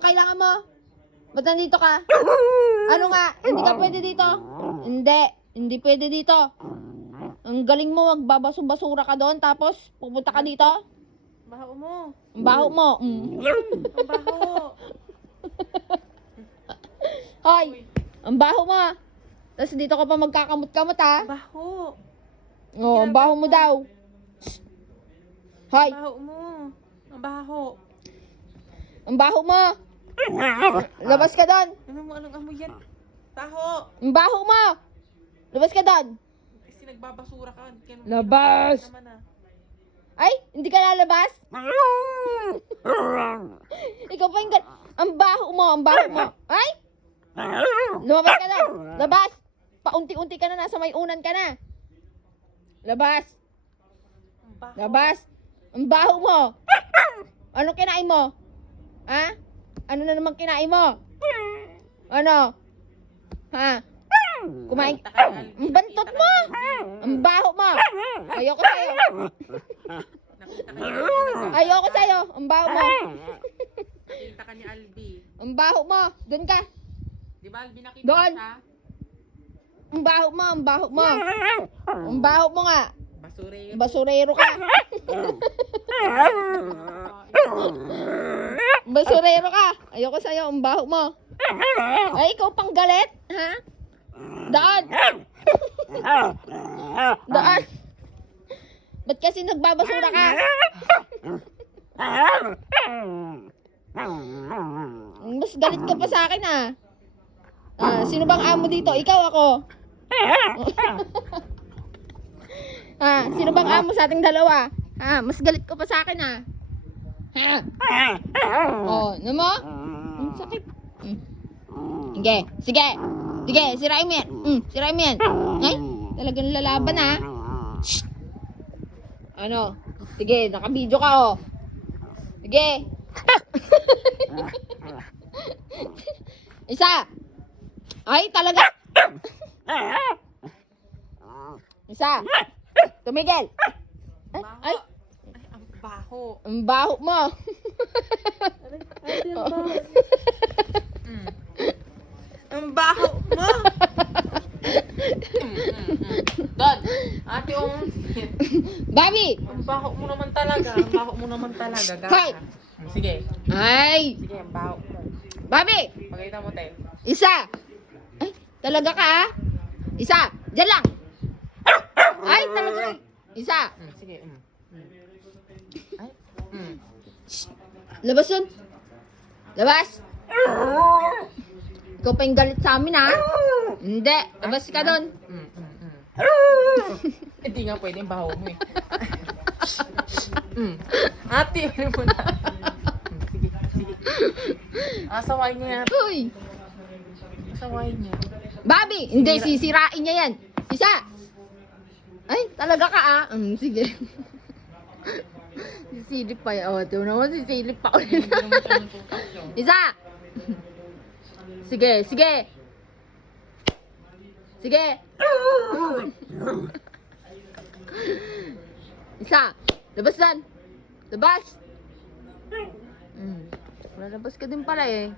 Anong kailangan mo? Ba't nandito ka? Ano nga? Hindi ka pwede dito? Hindi. Hindi pwede dito. Ang galing mo, magbabasura ka doon, tapos pupunta ka dito? Baho mo. Ang baho mo. Ang baho. Hoy, ang baho mo. Tapos dito ka pa magkakamot-kamot, ha? Baho. Oo, ang baho mo daw. Hoy, Baho mo. Ang baho. ang baho mo. Labas ka doon. Anong amoy yan? Baho. Ang baho mo. Labas ka doon. Kasi nagbabasura ka. Labas. Naman, ah. Ay, hindi ka lalabas? Ikaw pa yung ang baho mo, ang baho mo. Ay! Lumabas ka na. Labas. Paunti-unti ka na, nasa may unan ka na. Labas. Ang baho. Labas. Ang baho mo. Anong kinain mo? Ha? Ano na naman kinain mo? Ano? Ha? Kumain. Ang bantot mo. Ang baho mo. Ayoko sa'yo. Nakita ka ni Albi. Ayoko sa'yo. Ang baho mo. Nakita ka ni Albi. Ang baho mo. Doon ka. Di ba Albi nakita Doon. siya? Ang baho mo. Ang baho mo. Ang baho mo nga. Basurero. Basurero ka. Basurero ka. Ayoko sa'yo. Ang baho mo. Ay, ikaw pang galit. Ha? Daan. Daan. Ba't kasi nagbabasura ka? Mas galit ka pa sa akin, ah. Sino bang amo dito? Ikaw, ako. Sino bang amo sa ating dalawa? Mas galit ka pa sa akin, ah. Oh, ano mo? Ang sakit. Sige, sige. Sige, sirain mo yan. Sirain mo yan. Ay, talagang lalaban, ah. Shh. Ano? Sige, naka-video ka, oh. Sige. Isa. Ay, talaga. Isa. Tumigil. Ay, Baho. ay, Ay, ang baho. ang baho mo. Ang baho mo. Don, ate Bobby. ang baho mo naman talaga. Ang baho mo naman talaga. Hoy. Sige. Ay, Sige, ang baho mo. Bobby. Pakita mo, te. Isa. Ay, talaga ka, ah? Isa. Diyan lang. Ay, talaga. Isa. Sige. Ay. Labas yun. Labas. Ikaw pa yung galit sa amin, ha? Hindi. Labas ka doon. Hindi nga pwede yung baho mo, eh. Ate, ano mo na? Sige, sige. Asawain niya. Uy. Asawain niya. Bobby. Hindi, sisirain niya yan. Isa. Ay, talaga ka, ah? Sige. Sisilip pa yan. O, ito naman, sisilip pa ulit. Isa. Sige, sige. Sige. Isa. Labas dan. Labas. Lalabas ka din pala, eh.